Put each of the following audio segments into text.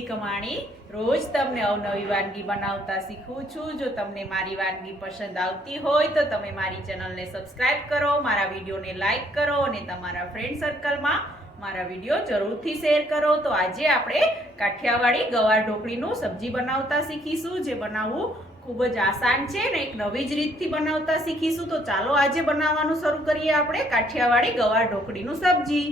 સિદ્ધિ કમાણી રોજ તમને અવનવી વાનગી બનાવતા શીખવું છું। જો તમને મારી વાનગી પસંદ આવતી હોય તો તમે મારી ચેનલને સબસ્ક્રાઇબ કરો, મારા વિડીયોને લાઈક કરો અને તમારા ફ્રેન્ડ સર્કલમાં મારા વિડીયો જરૂરથી શેર કરો। તો આજે આપણે કાઠિયાવાડી ગવાર ઢોકળીનું સબ્જી બનાવતા શીખીશું, જે બનાવવું ખૂબ જ આસાન છે ને એક નવી જ રીતથી બનાવતા શીખીશું। તો ચાલો આજે બનાવવાનું શરૂ કરીએ આપણે કાઠિયાવાડી ગવાર ઢોકળીનું સબ્જી।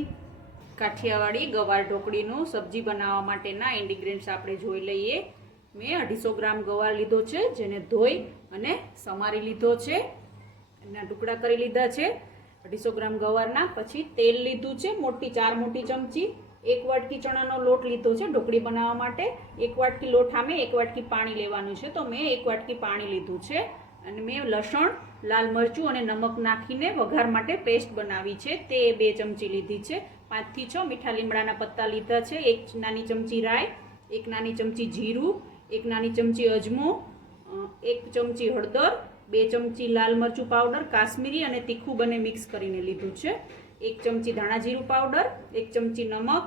કાઠિયાવાડી ગવાર ઢોકળીનું સબ્જી બનાવવા માટેના ઇન્ગ્રેડિયન્ટ્સ આપણે જોઈ લઈએ। મેં 250 ગ્રામ ગવાર લીધો છે, જેને ધોઈ અને સમારી લીધો છે, એના ટુકડા કરી લીધા છે। 250 ગ્રામ ગવારના પછી તેલ લીધું છે, 4 મોટી ચમચી। 1 વાટકી ચણાનો લોટ લીધો છે ઢોકળી બનાવવા માટે। 1 વાટકી લોટ સામે 1 વાટકી પાણી લેવાનું છે, તો મેં 1 વાટકી પાણી લીધું છે। અને મેં લસણ, લાલ મરચું અને નમક નાખીને વઘાર માટે પેસ્ટ બનાવી છે, તે 2 ચમચી લીધી છે। 5 થી 6 મીઠા લીમડાના પત્તા લીધા છે। 1 નાની ચમચી રાઈ, 1 નાની ચમચી જીરું, 1 નાની ચમચી અજમો, 1 ચમચી હળદર, 2 ચમચી લાલ મરચું પાવડર કાશ્મીરી અને તીખું બંને મિક્સ કરીને લીધું છે। 1 ચમચી ધાણા જીરું પાવડર, 1 ચમચી નમક,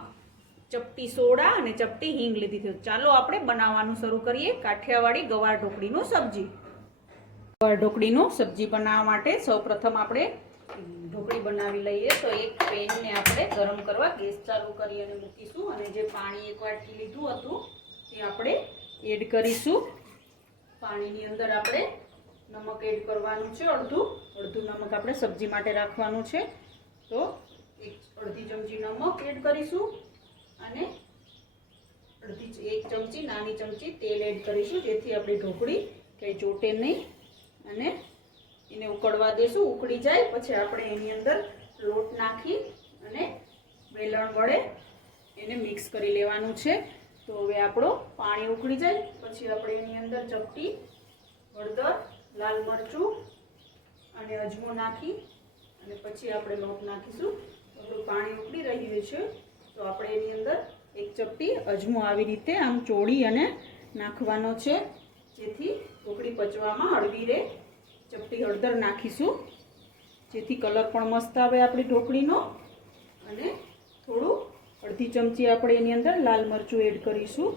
ચપટી સોડા અને ચપટી હિંગ લીધી છે। ચાલો આપણે બનાવવાનું શરૂ કરીએ કાઠિયાવાડી ગવાર ઢોકળીનું સબ્જી। ગવાર ઢોકળીનું સબ્જી બનાવવા માટે સૌપ્રથમ આપણે ઢોકળી બનાવી લઈએ। તો એક પેનને આપણે ગરમ કરવા ગેસ ચાલુ કરી અને મૂકીશું અને જે પાણી 1 વાટકી લીધું હતું તે આપણે એડ કરીશું। પાણીની અંદર આપણે નમક એડ કરવાનું છે, અડધું નમક આપણે સબ્જી માટે રાખવાનું છે। તો અડધી ચમચી નમક એડ કરીશું અને 1 ચમચી નાની ચમચી તેલ એડ કરીશું, જેથી આપણી ઢોકળી કંઈ ચોટે નહીં। અને એને ઉકળવા દેશું। ઉકળી જાય પછી આપણે એની અંદર લોટ નાખી અને વેલણ વડે એને મિક્સ કરી લેવાનું છે। તો હવે આપણો પાણી ઉકળી જાય પછી આપણે એની અંદર ચપટી, હળદર, લાલ મરચું અને અજમો નાખી અને પછી આપણે લોટ નાખીશું। આપણું પાણી ઉકળી રહ્યું છે તો આપણે એની અંદર 1 ચપટી અજમો આવી રીતે આમ ચોળી અને નાખવાનો છે, જેથી ઢોકળી પચવામાં હળવી રહે। ચપટી હળદર નાખીશું જેથી કલર પણ મસ્ત આવે આપણી ઢોકળીનો। અને થોડું અડધી ચમચી આપણે એની અંદર લાલ મરચું એડ કરીશું,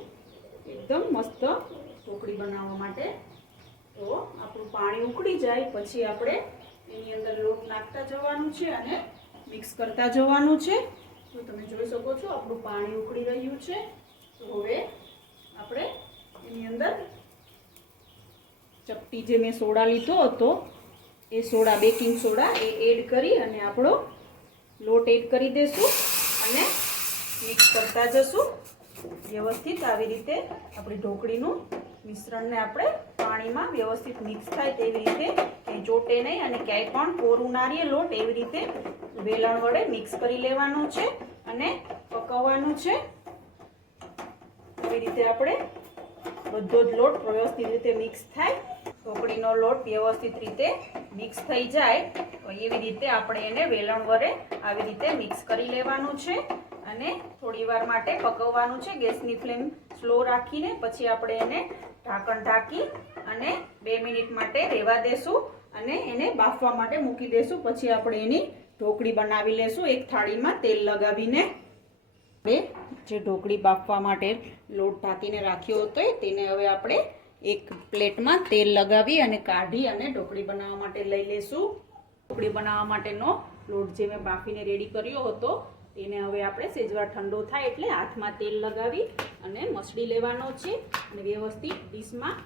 એકદમ મસ્ત ઢોકળી બનાવવા માટે। તો આપણું પાણી ઉકળી જાય પછી આપણે એની અંદર લોટ નાખતા જવાનું છે અને મિક્સ કરતા જવાનું છે। તો તમે જોઈ શકો છો આપણું પાણી ઉકળી રહ્યું છે। તો હવે આપણે એની અંદર ચપટી જે મેં સોડા લીધો હતો એ સોડા, બેકિંગ સોડા એ એડ કરી અને આપણો લોટ એડ કરી દેશું અને મિક્સ કરતા જશું વ્યવસ્થિત। આવી રીતે આપણી ઢોકળીનું મિશ્રણને આપણે પાણીમાં વ્યવસ્થિત મિક્સ થાય તેવી રીતે, ક્યાંય ચોટે નહીં અને ક્યાંય પણ કોરું ના રહે લોટ, એવી રીતે વેલણ વડે મિક્સ કરી લેવાનું છે અને પકવવાનું છે। આવી રીતે આપણે બધો જ લોટ વ્યવસ્થિત રીતે મિક્સ થાય, ઢોકળીનો લોટ વ્યવસ્થિત રીતે મિક્સ થઈ જાય તો એવી રીતે આપણે એને વેલણ વડે આવી રીતે મિક્સ કરી લેવાનું છે અને થોડી વાર માટે પકવવાનું છે। ગેસની ફ્લેમ સ્લો રાખીને પછી આપણે એને ઢાંકણ ઢાંકી અને 2 મિનિટ માટે રહેવા દેશું અને એને બાફવા માટે મૂકી દેશું। પછી આપણે એની ઢોકળી બનાવી લેશું એક થાળીમાં તેલ લગાવીને। જે ઢોકળી બાફવા માટે લોટ ઢાંકીને રાખ્યો હતો તેને હવે આપણે એક પ્લેટમાં તેલ લગાવી અને કાઢી અને ઢોકળી બનાવવા માટે લઈ લેશું। ઢોકળી બનાવવા માટેનો લોટ જે મેં બાફીને રેડી કર્યો હતો તેને હવે આપણે સેજવાર ઠંડો થાય એટલે હાથમાં તેલ લગાવી અને મસળી લેવાનો છે અને વ્યવસ્થિત ડીશમાં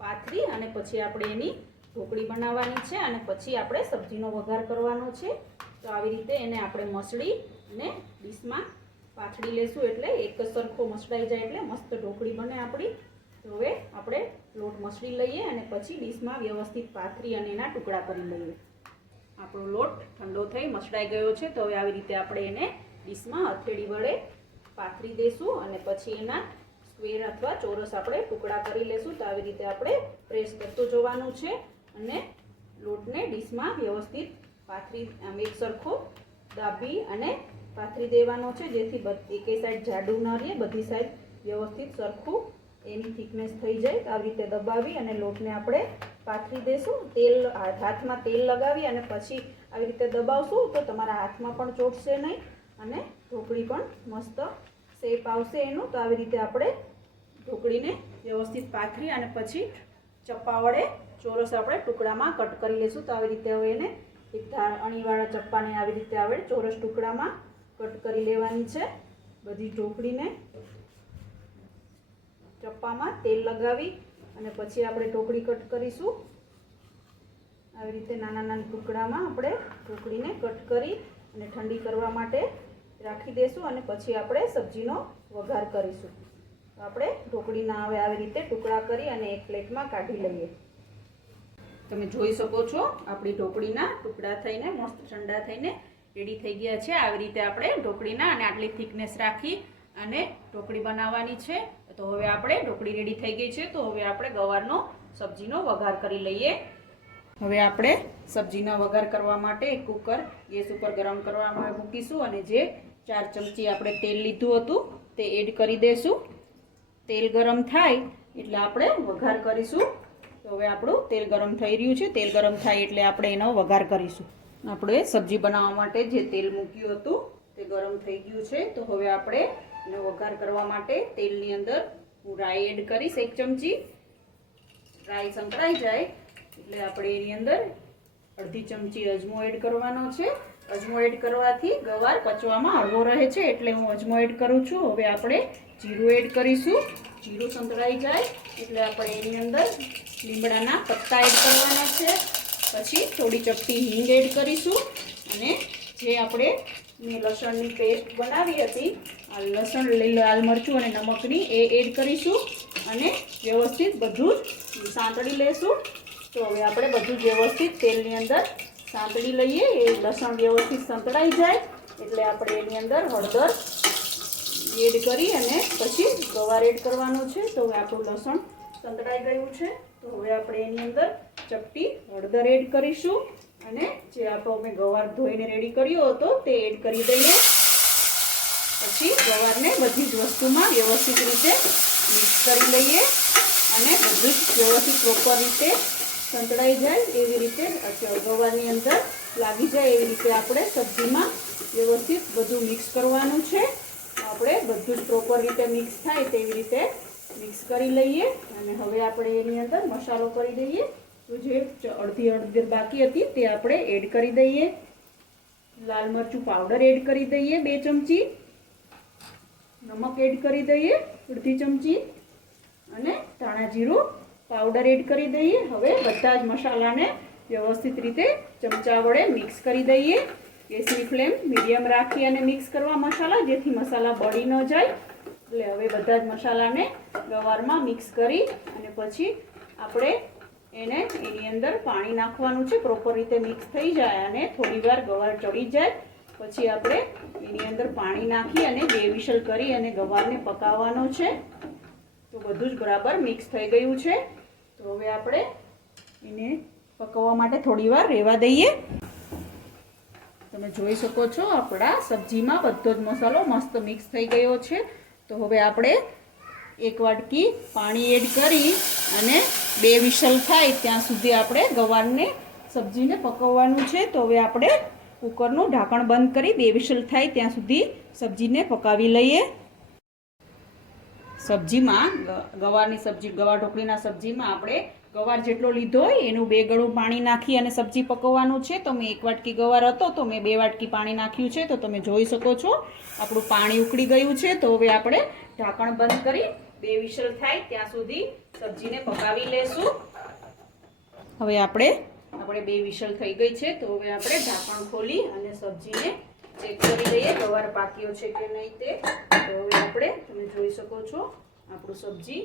પાથરી અને પછી આપણે એની ઢોકળી બનાવવાની છે અને પછી આપણે સબ્જીનો વઘાર કરવાનો છે। તો આવી રીતે એને આપણે મસળી અને ડીશમાં પાથરી લેશું એટલે એક સરખો મસળાઈ જાય એટલે મસ્ત ઢોકળી બને આપણી। તો હવે આપણે લોટ મસળી લઈએ અને પછી ડીશમાં વ્યવસ્થિત પાથરી અને એના ટુકડા કરી લઈએ। આપણો લોટ ઠંડો થઈ મસળાઈ ગયો છે તો હવે આવી રીતે આપણે એને ડીશમાં હથેળી વડે પાથરી દઈશું અને પછી એના સ્ક્વેર અથવા ચોરસ આપણે ટુકડા કરી લેશું। તો આવી રીતે આપણે પ્રેસ કરતું જવાનું છે અને લોટને ડીશમાં વ્યવસ્થિત પાથરી આમ એક સરખો દાબી અને પાથરી દેવાનો છે, જેથી એકેય સાઈડ જાડું ન રહે, બધી સાઈડ વ્યવસ્થિત સરખું એની થિકનેસ થઈ જાય। તો આવી રીતે દબાવી અને લોટને આપણે પાથરી દેશું। હાથમાં તેલ લગાવી અને પછી આવી રીતે દબાવશું તો તમારા હાથમાં પણ ચોટશે નહીં અને ઢોકળી પણ મસ્ત શેપ આવશે એનું। તો આવી રીતે આપણે ઢોકળીને વ્યવસ્થિત પાથરી અને પછી ચપ્પા વડે ચોરસ આપણે ટુકડામાં કટ કરી લઈશું. તો આવી રીતે હવે એને એક અણીવાળા ચપ્પાને આવી રીતે આપણે ચોરસ ટુકડામાં કટ કરી લેવાની છે. બધી ઢોકળીને ચપ્પામાં તેલ લગાવી અને પછી આપણે ઢોકળી કટ કરીશું. આવી રીતે નાના નાના ટુકડામાં આપણે ઢોકળીને કટ કરી અને ઠંડી કરવા માટે રાખી દઈશું અને પછી આપણે સબ્જીનો વઘાર કરીશું. તો આપણે ઢોકળીના હવે આવી રીતે ટુકડા કરી અને એક પ્લેટમાં કાઢી લઈએ. તમે જોઈ શકો છો આપણી ઢોકળીના ટુકડા થઈને મસ્ત ઠંડા થઈને રેડી થઈ ગયા છે. આવી રીતે આપણે ઢોકળીના અને આટલી થિકનેસ રાખી અને ઢોકળી બનાવવાની છે. તો હવે આપણે ઢોકળી રેડી થઈ ગઈ છે. તો હવે આપણે ગવારનો સબ્જીનો વઘાર કરી લઈએ. હવે આપણે સબ્જીનો વઘાર કરવા માટે એક કુકર ગેસ ઉપર ગરમ કરવા મૂકીશું અને જે 4 ચમચી આપણે તેલ લીધું હતું તે એડ કરી દઈશું. તેલ ગરમ થાય એટલે આપણે વઘાર કરીશું. તો હવે આપણું તેલ ગરમ થઈ રહ્યું છે. તેલ ગરમ થાય એટલે આપણે એનો વઘાર કરીશું. આપણે સબ્જી બનાવવા માટે જે તેલ મૂક્યું હતું તે ગરમ થઈ ગયું છે. તો હવે આપણે એનો વઘાર કરવા માટે તેલની અંદર હું રાઈ એડ કરીશ 1 ચમચી. રાઈ સંકળાઈ જાય એટલે આપણે એની અંદર અડધી ચમચી અજમો એડ કરવાનો છે. અજમો એડ કરવાથી ગવાર પચવામાં હળવો રહે છે એટલે હું અજમો એડ કરું છું. હવે આપણે જીરું એડ કરીશું. જીરું સંતળાઈ જાય એટલે આપણે એની અંદર લીમડાના પત્તા એડ કરવાના છે. પછી થોડી ચપટી હિંગ એડ કરીશું અને જે આપણે લસણની પેસ્ટ બનાવી હતી લસણ લાલ મરચું અને નમકની એ એડ કરીશું અને વ્યવસ્થિત બધું જ સાંતળી લેશું. તો હવે આપણે બધું જ વ્યવસ્થિત તેલની અંદર સાંતળી લઈએ. એ લસણ વ્યવસ્થિત સંતળાઈ જાય એટલે આપણે એની અંદર હળદર એડ કરી અને પછી ગવાર એડ કરવાનો છે. તો હવે આપણું લસણ સંતળાઈ ગયું છે. તો હવે આપણે એની અંદર ચપટી હળદર એડ કરીશું અને જે આપણો મેં ગવાર ધોઈને રેડી કર્યો હતો તે એડ કરી દઈએ. પછી ગવારને બધી જ વસ્તુમાં વ્યવસ્થિત રીતે મિક્સ કરી લઈએ અને બધું જ વ્યવસ્થિત પ્રોપર રીતે સંતળાઈ જાય એવી રીતે ગવારની અંદર લાગી જાય એવી રીતે આપણે સબ્જીમાં વ્યવસ્થિત બધું મિક્સ કરવાનું છે. આપણે બધું જ પ્રોપર રીતે મિક્સ થાય તેવી રીતે મિક્સ કરી લઈએ અને હવે આપણે એની અંદર મસાલો કરી દઈએ. તો જે અડધી હળદર બાકી હતી તે આપણે એડ કરી દઈએ. લાલ મરચું પાવડર એડ કરી દઈએ 2 ચમચી. નમક એડ કરી દઈએ અડધી ચમચી અને ધાણા જીરું પાવડર એડ કરી દઈએ. હવે બધા જ મસાલાને વ્યવસ્થિત રીતે ચમચા વડે મિક્સ કરી દઈએ. ગેસની ફ્લેમ મીડિયમ રાખી અને મિક્સ કરવા મસાલા જેથી મસાલા બળી ન જાય. એટલે હવે બધા જ મસાલાને ગવારમાં મિક્સ કરી અને પછી આપણે એની અંદર પાણી નાખવાનું છે. પ્રોપર રીતે મિક્સ થઈ જાય અને થોડી વાર ગવાર ચડી જાય પછી આપણે એની અંદર પાણી નાખી અને 2 વિસલ કરી અને ગવારને પકાવવાનો છે. તો બધું જ બરાબર મિક્સ થઈ ગયું છે. તો હવે આપણે એને પકવવા માટે થોડી વાર રહેવા દઈએ. તમે જોઈ શકો છો આપણા સબ્જીમાં બધો જ મસાલો મસ્ત મિક્સ થઈ ગયો છે. તો હવે આપણે 1 વાટકી પાણી એડ કરી અને 2 વિસલ થાય ત્યાં સુધી આપણે ગવારને સબ્જીને પકવવાનું છે. તો હવે આપણે કુકરનું ઢાંકણ બંધ કરી 2 વિસલ થાય ત્યાં સુધી સબ્જીને પકાવી લઈએ. સબ્જીમાં ગવારની સબ્જી ગવાર ઢોકળીના સબ્જીમાં આપણે ગવાર જેટલો લીધો હોય એનું 2 ગળું પાણી નાખી અને સબ્જી પકવવાનું છે. તો મેં 1 વાટકી ગવાર હતો તો મેં 2 વાટકી પાણી નાખ્યું છે. તો તમે જોઈ શકો છો આપણું પાણી ઉકળી ગયું છે. તો હવે આપણે ઢાંકણ બંધ કરી 2 વિસલ થાય ત્યાં સુધી સબ્જીને પકાવી લેશું. હવે આપણે 2 વિસલ થઈ ગઈ છે. તો હવે આપણે ઢાંકણ ખોલી અને સબ્જીને ચેક કરી લઈએ ગવાર પાક્યો છે કે નહીં તે. તો હવે આપણે તમે જોઈ શકો છો આપણું સબ્જી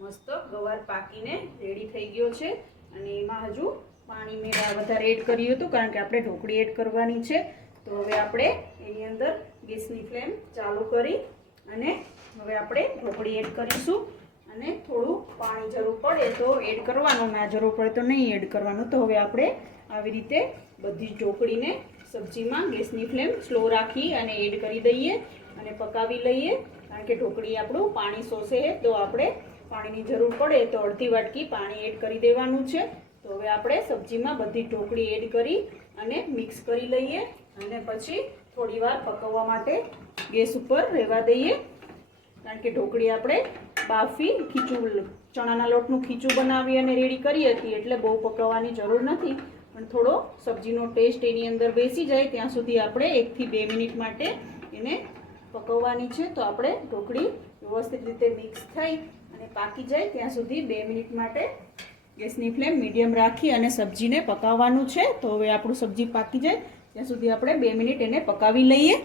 મસ્ત ગવાર પાકીને રેડી થઈ ગયો છે અને એમાં હજુ પાણી મેં વધારે એડ કર્યું હતું કારણ કે આપણે ઢોકળી એડ કરવાની છે. તો હવે આપણે એની અંદર ગેસની ફ્લેમ ચાલુ કરી અને હવે આપણે ઢોકળી એડ કરીશું અને થોડું પાણી જરૂર પડે તો એડ કરવાનું, ના જરૂર પડે તો નહીં એડ કરવાનું. તો હવે આપણે આવી રીતે બધી જ ઢોકળીને સબ્જીમાં ગેસની ફ્લેમ સ્લો રાખી અને એડ કરી દઈએ અને પકાવી લઈએ કારણ કે ઢોકળી આપણું પાણી શોષે તો આપણે પાણીની જરૂર પડે તો અડધી વાટકી પાણી એડ કરી દેવાનું છે. તો હવે આપણે સબ્જીમાં બધી ઢોકળી એડ કરી અને મિક્સ કરી લઈએ અને પછી થોડી વાર પકવવા માટે ગેસ ઉપર રહેવા દઈએ કારણ કે ઢોકળી આપણે બાફી ખીચું ચણાના લોટનું ખીચું બનાવી અને રેડી કરી હતી, એટલે બહુ પકવવાની જરૂર નથી, પણ થોડો સબ્જીનો ટેસ્ટ એની અંદર બેસી જાય ત્યાં સુધી આપણે 1 થી 2 મિનિટ માટે એને પકવવાની છે. તો આપણે ઢોકળી વ્યવસ્થિત રીતે મિક્સ થઈ અને પાકી જાય ત્યાં સુધી 2 મિનિટ માટે ગેસની ફ્લેમ મીડિયમ રાખી અને સબ્જીને પકાવવાનું છે. તો હવે આપણું સબ્જી પાકી જાય ત્યાં સુધી આપણે 2 મિનિટ એને પકાવી લઈએ.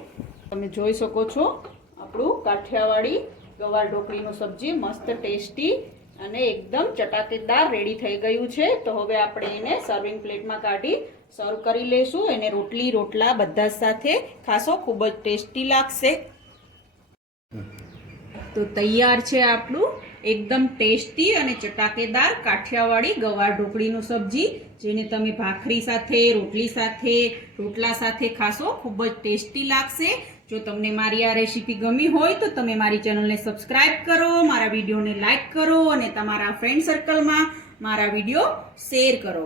તમે જોઈ શકો છો આપણું કાઠિયાવાડી ગવાર ઢોકળીનું સબ્જી મસ્ત ટેસ્ટી અને એકદમ ચટાકેદાર રેડી થઈ ગયું છે. તો હવે આપણે એને સર્વિંગ પ્લેટમાં કાઢી સર્વ કરી લેશું. એને રોટલી રોટલા બધા સાથે ખાશો, ખૂબ જ ટેસ્ટી લાગશે. તો તૈયાર છે આપણું એકદમ ટેસ્ટી અને ચટાકેદાર કાઠિયાવાડી ગવાર ઢોકળીનું સબ્જી, જેને તમે ભાખરી સાથે, રોટલી સાથે, રોટલા સાથે ખાશો, ખૂબ જ ટેસ્ટી લાગશે. જો તમને મારી આ રેસીપી ગમી હોય તો તમે મારી ચેનલને સબસ્ક્રાઇબ કરો, મારા વિડીયોને લાઈક કરો અને તમારા ફ્રેન્ડ સર્કલમાં મારા વિડીયો શેર કરો.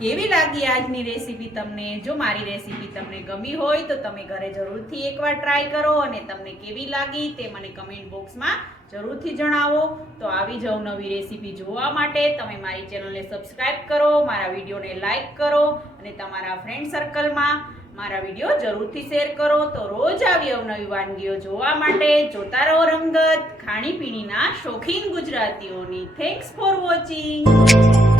કેવી લાગી આજની રેસીપી તમને? જો મારી રેસીપી તમને ગમી હોય તો તમે ઘરે જરૂરથી એકવાર ટ્રાય કરો અને તમને કેવી લાગી તે મને કમેન્ટ બોક્સમાં જરૂરથી જણાવો. તો આવી જ અવનવી રેસીપી જોવા માટે તમે મારી ચેનલને સબસ્ક્રાઇબ કરો, મારા વિડીયોને લાઈક કરો અને તમારા ફ્રેન્ડ સર્કલમાં મારા વિડીયો જરૂરથી શેર કરો. તો રોજ આવી અવનવી વાનગીઓ જોવા માટે જોતા રહો રંગત, ખાણીપીણીના શોખીન ગુજરાતીઓની. Thanks for watching.